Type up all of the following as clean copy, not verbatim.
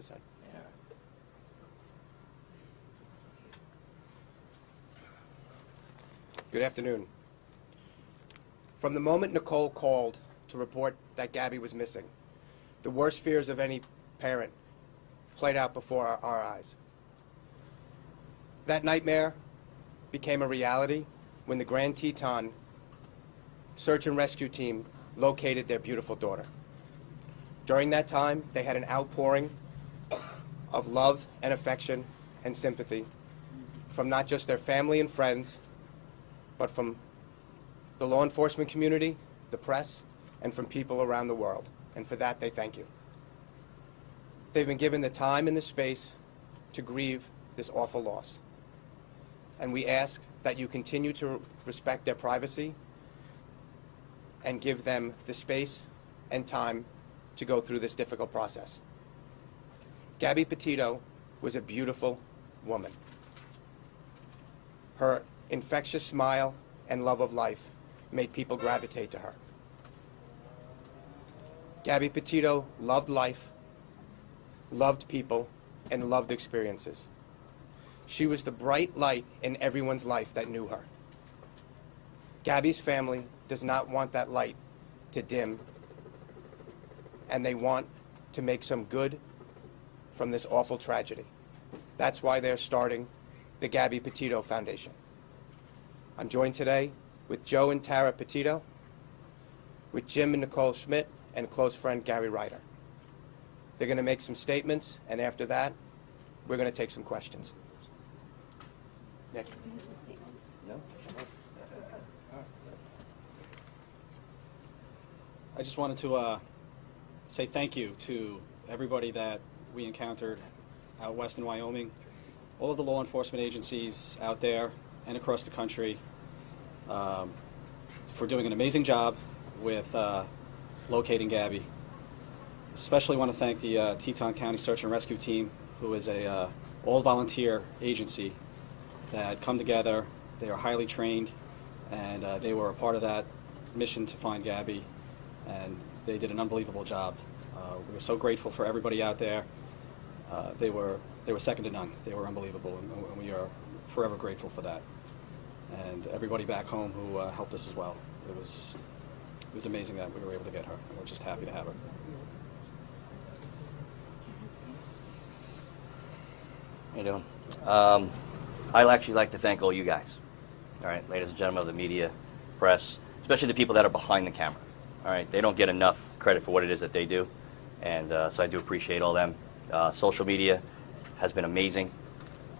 this side. Yeah. Good afternoon. From the moment Nicole called to report that Gabby was missing, the worst fears of any parent played out before our eyes. That nightmare became a reality when the Grand Teton search and rescue team located their beautiful daughter. During that time, they had an outpouring of love and affection and sympathy from not just their family and friends, but from the law enforcement community, the press, and from people around the world. And for that, they thank you. They've been given the time and the space to grieve this awful loss. And we ask that you continue to respect their privacy and give them the space and time to go through this difficult process. Gabby Petito was a beautiful woman. Her infectious smile and love of life made people gravitate to her. Gabby Petito loved life, loved people, and loved experiences. She was the bright light in everyone's life that knew her. Gabby's family does not want that light to dim, and they want to make some good from this awful tragedy. That's why they're starting the Gabby Petito Foundation. I'm joined today with Joe and Tara Petito, with Jim and Nicole Schmidt, and close friend Gary Ryder. They're going to make some statements, and after that, we're going to take some questions. Nick? No? I just wanted to say thank you to everybody that we encountered out west in Wyoming, all of the law enforcement agencies out there and across the country for doing an amazing job with locating Gabby. Especially want to thank the Teton County Search and Rescue Team, who is a all-volunteer agency that come together. They are highly trained, and they were a part of that mission to find Gabby, and they did an unbelievable job. We were so grateful for everybody out there. They were second to none. They were unbelievable, and we are forever grateful for that. And everybody back home who helped us as well. It was amazing that we were able to get her, and we're just happy to have her. How you doing? I'd actually like to thank all you guys, all right, ladies and gentlemen of the media, press, especially the people that are behind the camera, all right? They don't get enough credit for what it is that they do, and so I do appreciate all them. Social media has been amazing,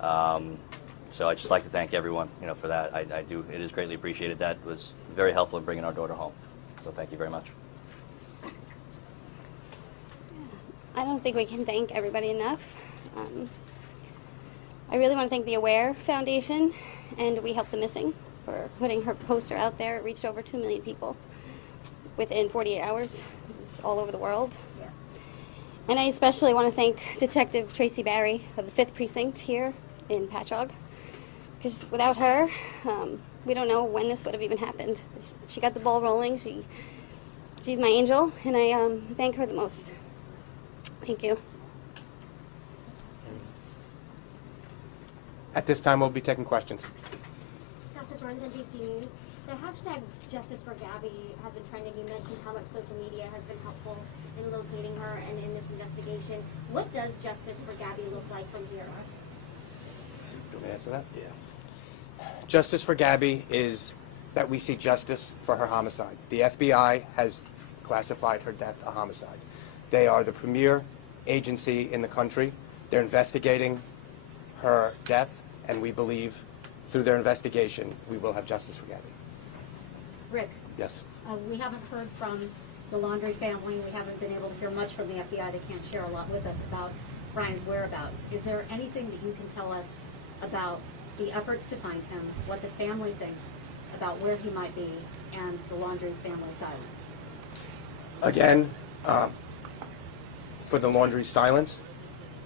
so I'd just like to thank everyone, for that. I do, it is greatly appreciated. That was very helpful in bringing our daughter home, so thank you very much. I don't think we can thank everybody enough. I really want to thank the Aware Foundation and We Help the Missing for putting her poster out there. It reached over 2 million people within 48 hours. It was all over the world. Yeah. And I especially want to thank Detective Tracy Barry of the 5th Precinct here in Patchogue, because without her, we don't know when this would have even happened. She got the ball rolling. She's my angel, and I thank her the most. Thank you. At this time, we'll be taking questions. Dr. Burns, NBC News. The hashtag Justice for Gabby has been trending. You mentioned how much social media has been helpful in locating her and in this investigation. What does Justice for Gabby look like from here? Do you want me to answer that? Yeah. Justice for Gabby is that we see justice for her homicide. The FBI has classified her death a homicide. They are the premier agency in the country. They're investigating her death, and we believe through their investigation we will have justice for Gabby. Rick. Yes. We haven't heard from the Laundrie family. We haven't been able to hear much from the FBI. They can't share a lot with us about Brian's whereabouts. Is there anything that you can tell us about the efforts to find him, what the family thinks about where he might be, and the Laundrie family silence? Again, for the Laundrie's silence,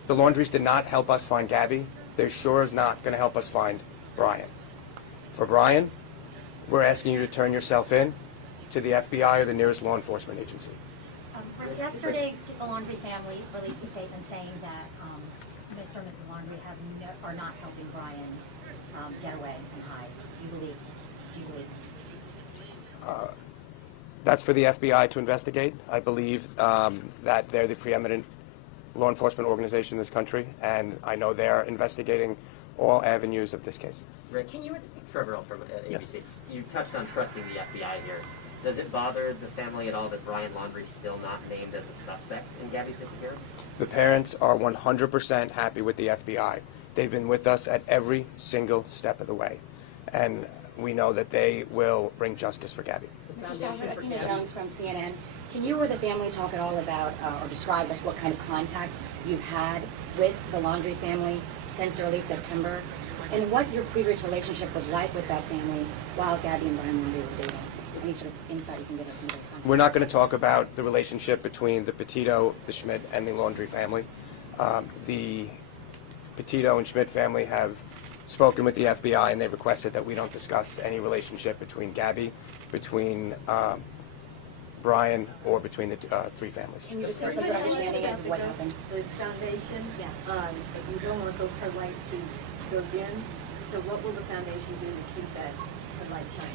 the Laundries did not help us find Gabby. They're sure as not going to help us find Brian. For Brian, we're asking you to turn yourself in to the FBI or the nearest law enforcement agency. Yesterday, the Laundrie family released a statement saying that Mr. and Mrs. Laundrie are not helping Brian get away and hide. Do you believe? That's for the FBI to investigate. I believe that they're the preeminent law enforcement organization in this country, and I know they're investigating all avenues of this case. Rick, Trevor from ABC. Yes. You touched on trusting the FBI here. Does it bother the family at all that Brian Laundrie's still not named as a suspect in Gabby's disappearance? The parents are 100% happy with the FBI. They've been with us at every single step of the way, and we know that they will bring justice for Gabby. Mr. Stone, Athena Jones from CNN. Can you or the family talk at all about or describe what kind of contact you've had with the Laundrie family since early September, and what your previous relationship was like with that family while Gabby and Brian Laundrie were dating? Any sort of insight you can give us into those contacts? We're not going to talk about the relationship between the Petito, the Schmidt, and the Laundrie family. The Petito and Schmidt family have spoken with the FBI, and they've requested that we don't discuss any relationship between Gabby, between Brian, or between the three families. Can you discuss what your understanding is of what happened? The foundation, Yes. you don't want the light to go dim, so what will the foundation do to keep that light shining?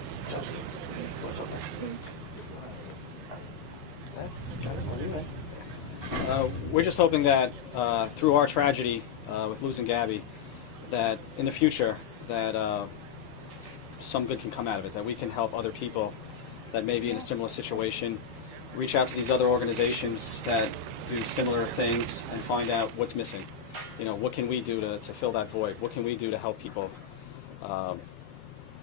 We're just hoping that through our tragedy with losing Gabby, that in the future that some good can come out of it, that we can help other people that may be in a similar situation, reach out to these other organizations that do similar things and find out what's missing. You know, what can we do to fill that void? What can we do to help people?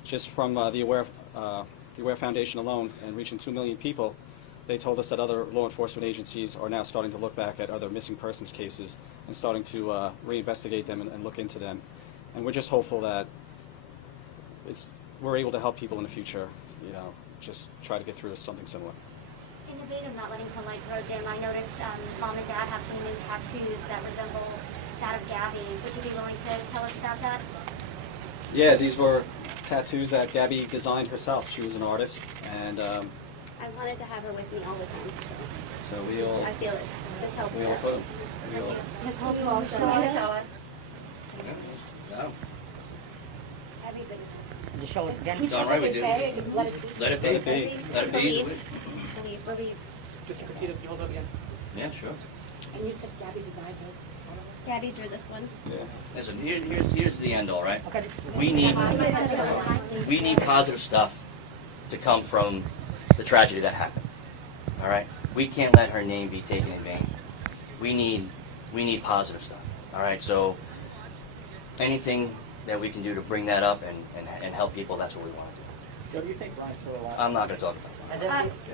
Just from the Aware Foundation alone and reaching 2 million people, they told us that other law enforcement agencies are now starting to look back at other missing persons cases and starting to reinvestigate them and look into them. And we're just hopeful that we're able to help people in the future, you know, just try to get through to something similar. In the vein of not letting sunlight grow dim, I noticed Mom and Dad have some new tattoos that resemble that of Gabby. Would you be willing to tell us about that? Yeah, these were tattoos that Gabby designed herself. She was an artist, and I wanted to have her with me all the time. so we'll I feel it. This helps. put them. Nicole, you all show us. Everybody. Can you show us again? It's all right, we do. Say, just let it be. Let it be. Let it be. Let it be. Believe. Mr. Petito, can you hold up again? Yeah, sure. And you said Gabby designed those. Gabby drew this one. Yeah. Listen, here's the end all, right? Okay. We need positive stuff to come from the tragedy that happened. All right? We can't let her name be taken in vain. We need positive stuff. All right? So anything that we can do to bring that up and help people, that's what we want to do. Joe, do you think Brian's still alive? I'm not going to talk about that.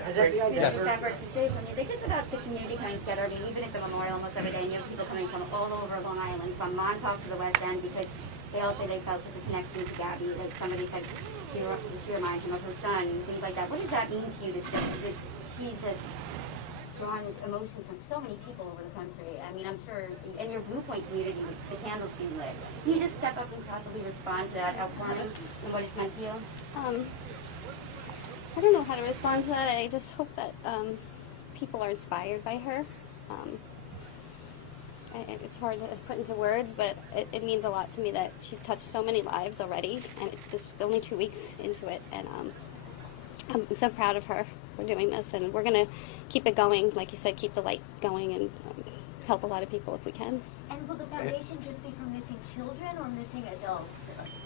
Has FBI Yes. Separate to say, when you think it's about the community coming together, I mean, even at the memorial almost every day, and you have people coming from all over Long Island, from Montauk to the West End, because they all say they felt such a connection to Gabby. Like somebody said, she reminds him of her son, and things like that. What does that mean to you to say that she's just drawn emotions from so many people over the country? I mean, I'm sure, and your Blue Point community with the candles being lit. Can you just step up and possibly respond to that outpouring and what it's meant to you? I don't know how to respond to that. I just hope that people are inspired by her. It's hard to put into words, but it means a lot to me that she's touched so many lives already, and this is only 2 weeks into it, and I'm so proud of her for doing this, and we're going to keep it going, like you said, keep the light going, and help a lot of people if we can. And will the foundation just be for missing children or missing adults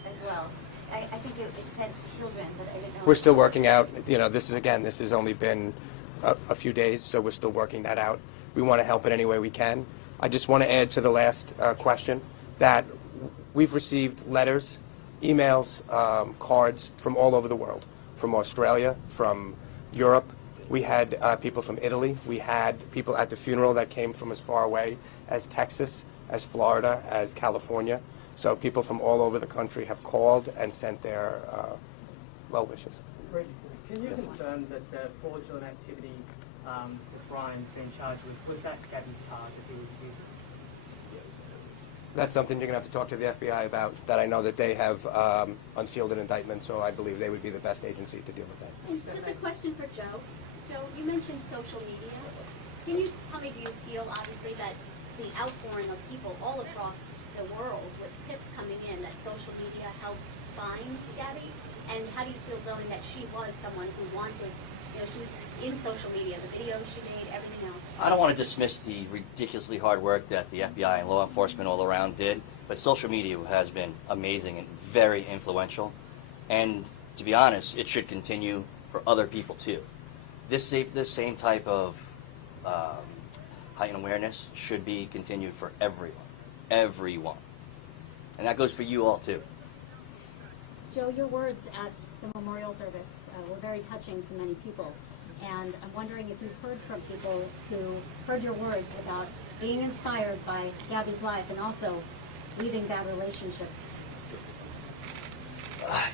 as well? I think it said children, but I didn't know. We're still working out, you know, this has only been a few days, so we're still working that out. We want to help in any way we can. I just want to add to the last question that we've received letters, emails, cards from all over the world, from Australia, from Europe. We had people from Italy. We had people at the funeral that came from as far away as Texas, as Florida, as California. So people from all over the country have called and sent their well wishes. Rick, can you confirm that the fraudulent activity that Brian's been charged with, was that Gabby's car that he was using? That's something you're going to have to talk to the FBI about. That I know that they have unsealed an indictment, so I believe they would be the best agency to deal with that. And just a question for Joe. Joe, you mentioned social media. Can you tell me, do you feel obviously that the outpouring of people all across the world with tips coming in, that social media helped find Gabby? And how do you feel knowing that she was someone who wanted, she was in social media, the videos she made, everything else? I don't want to dismiss the ridiculously hard work that the FBI and law enforcement all around did, but social media has been amazing and very influential. And to be honest, it should continue for other people too. This same type of heightened awareness should be continued for everyone. And that goes for you all too. Joe, your words at the memorial service were very touching to many people. And I'm wondering if you've heard from people who heard your words about being inspired by Gabby's life and also leaving bad relationships.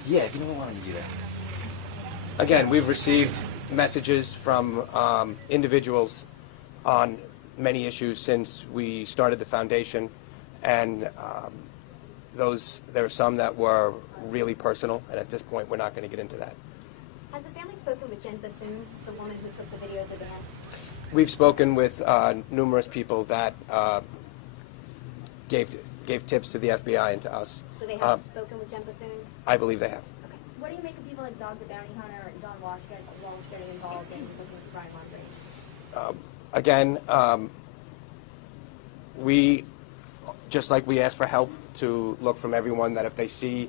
Yeah, you know what, why don't you do that? Again, we've received messages from individuals on many issues since we started the foundation, and there are some that were really personal, and at this point we're not going to get into that. Has the family spoken with Jen Bethune, the woman who took the video of the van? We've spoken with numerous people that gave tips to the FBI and to us. So they have spoken with Jen Bethune? I believe they have. Okay. What do you make of people like Dog the Bounty Hunter and John Walsh getting involved in looking for Brian Laundrie? Again, we, just like we ask for help to look from everyone, that if they see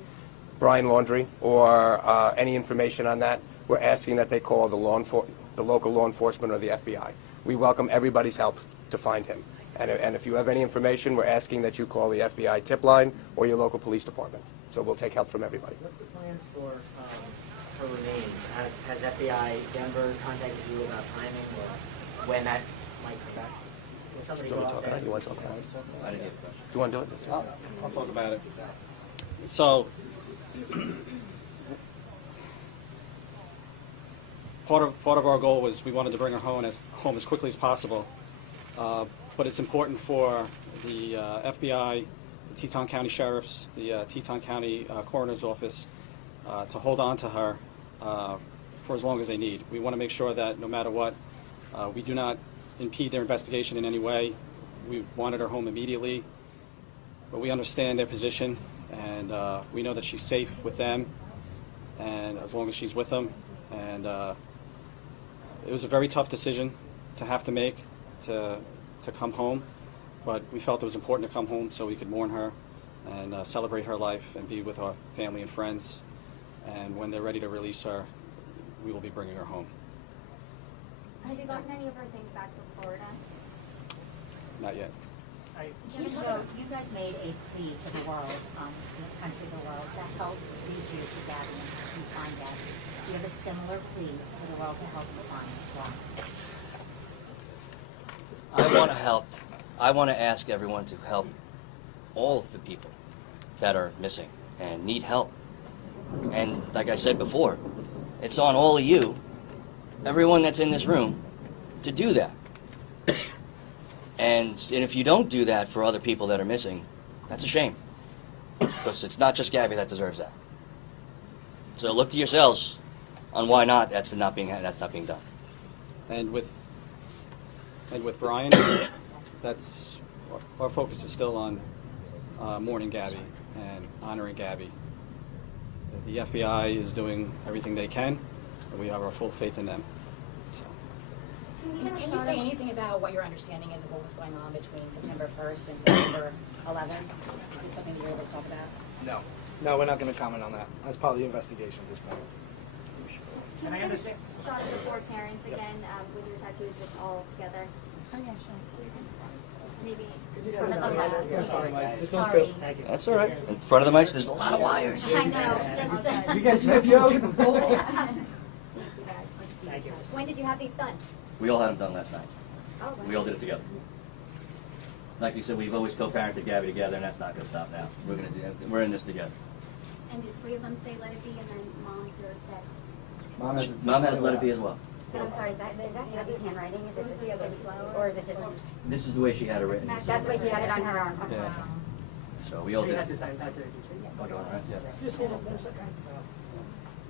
Brian Laundrie or any information on that, we're asking that they call the local law enforcement or the FBI. We welcome everybody's help to find him. And if you have any information, we're asking that you call the FBI tip line or your local police department. So we'll take help from everybody. What's the plans for remains? Has FBI Denver contacted you about timing or when that might come back? Will somebody Do you go want to out talk about there? it? You want to talk about it? I didn't get a question. Do you want to do it? Yes, sir. I'll talk about it. So, part of our goal was we wanted to bring her home as quickly as possible. But it's important for the FBI, the Teton County Sheriffs, the Teton County Coroner's Office to hold on to her for as long as they need. We want to make sure that no matter what, we do not impede their investigation in any way. We wanted her home immediately, but we understand their position, and we know that she's safe with them, and as long as she's with them. And it was a very tough decision to have to make to come home, but we felt it was important to come home so we could mourn her and celebrate her life and be with our family and friends. And when they're ready to release her, we will be bringing her home. Have you gotten any of her things back from Florida? Not yet. Jim and Joe, you guys made a plea to the world, the country, the world, to help lead you to Gabby and help you find Gabby. Do you have a similar plea to the world to help you find Gabby? I want to help. I want to ask everyone to help all of the people that are missing and need help. And like I said before, it's on all of you, everyone that's in this room, to do that. And if you don't do that for other people that are missing, that's a shame. Because it's not just Gabby that deserves that. So look to yourselves on why not that's not being done. And with Brian, that's our focus is still on mourning Gabby and honoring Gabby. The FBI is doing everything they can, and we have our full faith in them. So. Can you say anything about what your understanding is of what was going on between September 1st and September 11th? Is this something that you're able to talk about? No, we're not going to comment on that. That's part of the investigation at this point. And I understand. Shot of the four parents again with your tattoos just all together. Oh, yeah, sure. Maybe. Sorry. That's all right. In front of the mics, there's a lot of wires. I know. Just. You guys Smith, Joe? Thank you. When did you have these done? We all had them done last night. Oh, We all did it together. Like you said, we've always co-parented Gabby together, and that's not going to stop now. We're in this together. And do three of them say let it be, and then mom's yours says? Mom has let it be as well. I'm sorry, is that Gabby's handwriting? Is it just slow, or is it just? This is the way she had it written. That's the way she had it on her arm. Yeah. So we all She did had it. the same tattoo. Okay, all right, yes. Just hold on for a second.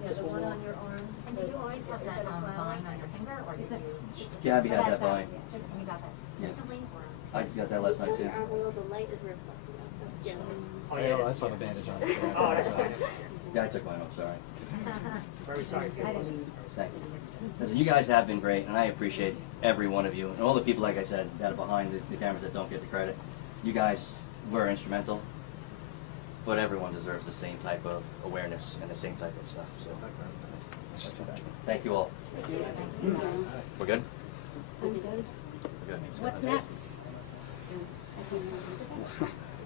Yeah, the one on your arm. And did you always have that vine on your finger, or did you? Gabby had that vine. You only got that Yeah. recently, or? I got that last night too. Our oil, the light is reflecting. Yeah. Oh, yeah. I saw the bandage on it. Oh, that's fine. Yeah, I took mine off, sorry. Very sorry. Thank you. Listen, you guys have been great, and I appreciate every one of you, and all the people, like I said, that are behind the cameras that don't get the credit. You guys were instrumental, but everyone deserves the same type of awareness and the same type of stuff. So, thank you all. We're good? We're good. What's next?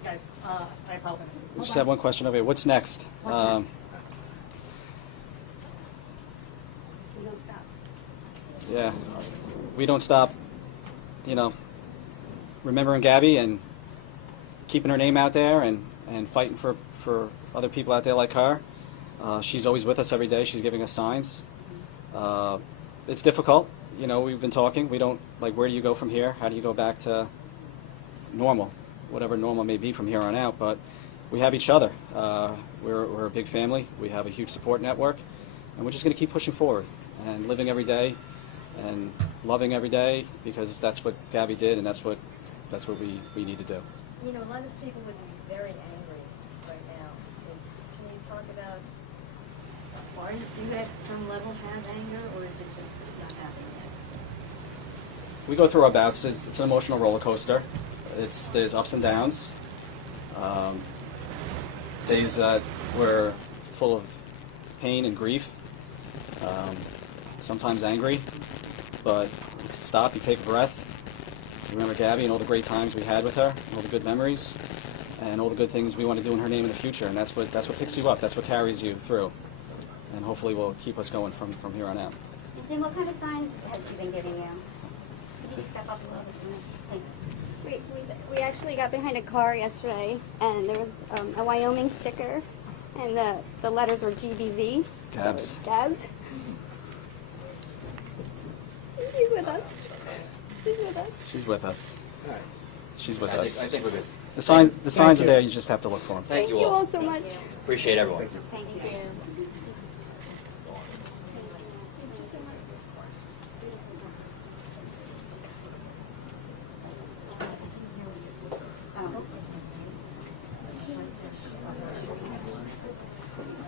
Guys, I apologize. We just have one question over here. What's next? What's next? We don't stop. Yeah, we don't stop, you know, remembering Gabby and keeping her name out there and fighting for other people out there like her. She's always with us every day. She's giving us signs. It's difficult. You know, we've been talking. We don't, like, where do you go from here? How do you go back to normal? Whatever normal may be from here on out. But we have each other. We're a big family. We have a huge support network. And we're just going to keep pushing forward and living every day and loving every day, because that's what Gabby did, and that's what we need to do. You know, a lot of people would be very angry right now. Can you talk about, are you at some level have anger, or is it just not happening yet? We go through our bouts. It's an emotional roller coaster. There's ups and downs. Days that we're full of pain and grief. Sometimes angry, but you stop, you take a breath. You remember Gabby and all the great times we had with her, all the good memories, and all the good things we want to do in her name in the future. And that's what picks you up. That's what carries you through, and hopefully will keep us going from here on out. And Jim, what kind of signs has she been giving you? Could you step up a little bit for me? Thanks. We actually got behind a car yesterday, and there was a Wyoming sticker, and the letters were GBZ. Gabs. So Gabs. She's with us. She's with us. She's with us. She's with I us. think we're good. The signs are there. You just have to look for them. Thank you you all. all so much. Appreciate everyone. Thank you.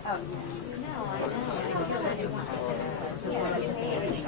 No, I know. I feel like it wants to.